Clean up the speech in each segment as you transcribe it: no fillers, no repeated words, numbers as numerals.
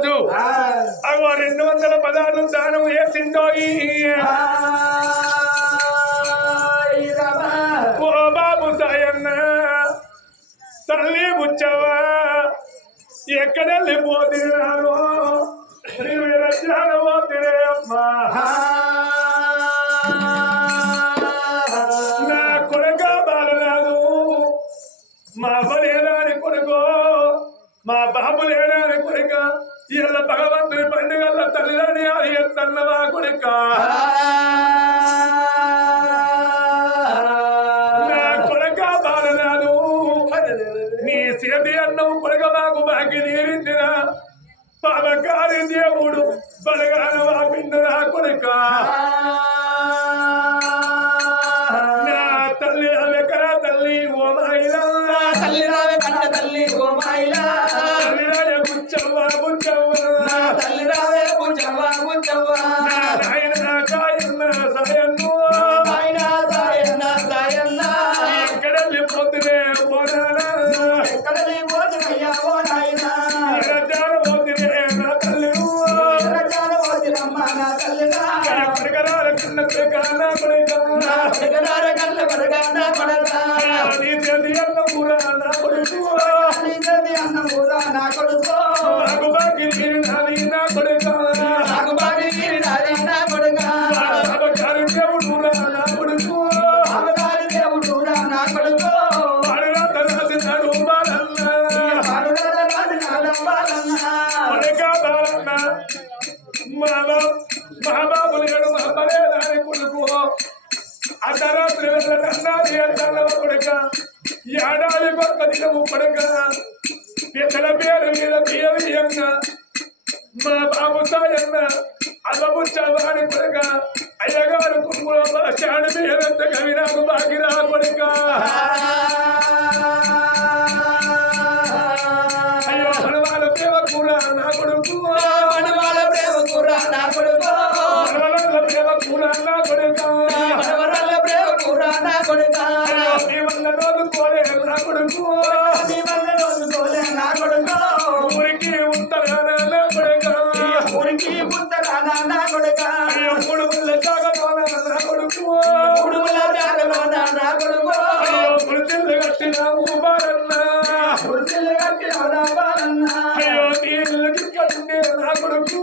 రాజు 216 దానం వేసిందో ఓ బాబు సాయన్న తల్లి బుచ్చవా ఎక్కడెళ్ళిపోతున్నాను పోతే అమ్మా నా కొడుక బాలరాదు మా బలేదాని కొడుకో మా బాబు లేడాని కొడుక ఇళ్ళ భగవంతుని పండుగల తల్లిదని అది ఎత్తన్నవా కొడుక నా కొడుక బాలరాదు నీ చేతి అన్నం కొడుక మాకు బాకి తీరిందిరా పాపకారి దేవుడు బలగాన వాపిండురా కొడుక నా తల్లి అవెకరా తల్లి ఓ మాయిలా తల్లి రావే కన్న తల్లి ఓ మాయిలా తల్లి రాయ బుచ్చవ్వ బుచ్చవ్వ తల్లి రావే బుచ్చవ్వ బుచ్చవ్వ నాయన సాయన్న సాయన్ను నాయన సాయన్న సాయన్న ఎక్కడెళ్ళిపోతునే పోనాలా ఎక్కడెళ్ళిపోతున్నయ్యా ఓ నాయన పోతునే నా తల్లి పోతున్నమ్మ నా తల్లిరా కొడుకరాల కన్న కొడుక నా కొడుక ఎగరార కన్న కొడుక నా కొడుక నీ చేతి అన్న కూడా నా కొడుకు నీ చేతి అన్నం కూడా నా కొడుకు నాకు బాకి నాది నా కొడుక నాకు బాగా నాది నా కొడుక బాబకారి దేవుడు నా కొడుకు అమ్మగారి దేవుడు నా కొడుకు వాడురాత రాసినాడు బాలన్న పాడురాత రాసినాడు బాలన్న కొడుక బాలన్న మహాబాబు లేడు మహాబలేదాని కొడుకు అర్ధరాత్రి వెళ్ళి అన్నది కొడుక ఏడాది కొక్క దినము కొడుక పెద్దల పేరు మీద బియ్యంగా మా బాబు సాయన్న అల్లబుచ్చవాని కొడుక అయ్యగారు కుమ్ములో చాడు మీద కవిరాకు బాగిరా కొడుక అయ్యో హనుమాల ప్రేమ కూడా నా కొడుకు హనుమాల ప్రేమ కూడా నా కొడుకు హనుమాల ప్రేమ కూడా నా కొడుక హనుమాల ప్రేమ కూడా నా కొడుకు నీ వల్ల రోజు కోరే నా కొడుకు నీ వల్ల రోజు కోలే నా కొడుకు ఊరికి ఉత్తరాన నా కొడుక ఊరికి పుత్తరాన నా కొడుకు అయ్యో కొడుకుల జాగలోన నా కొడుకు ఉడుముల జాగలోన నా కొడుకు అయ్యో గుడిచెల్లు కట్టిన బాలన్న ఉడుములు కట్టిన నా బాలన్న అయ్యో నీళ్ళకి కట్టే నా కొడుకు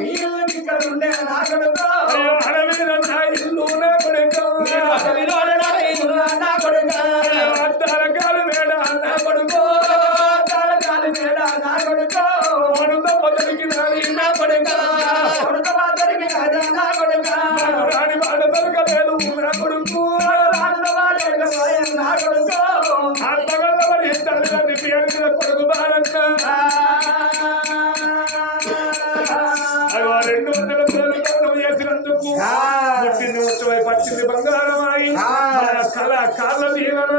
నీళ్ళకి ఇక్కడ ఉండే నా కొడుకు అయ్యో అడవిల నా ఇల్లు నా కొడుక అడవిలోన నా ఇల్లు నా కొడుకు అయ్యో అద్దాల కాలు మేడ నా కొడుకు తాళకాలి మేడ నా కొడుకు వడుతో మొదలికి నాది నా కొడుకు కొడుకు దొరికిన నా కొడుకు రాని మాట దొరకలేదు నా కొడుకు నా కొడుకు ఆత్మగల్లవని తల్లిదండ్రి పేరు మీద కొడుకు బాలన్న అగో 200 రోజులు దానం చేసినందుకు పుట్టింది ముట్టువై పట్టింది బంగారమాయి కళ కాళ్ళ దీవన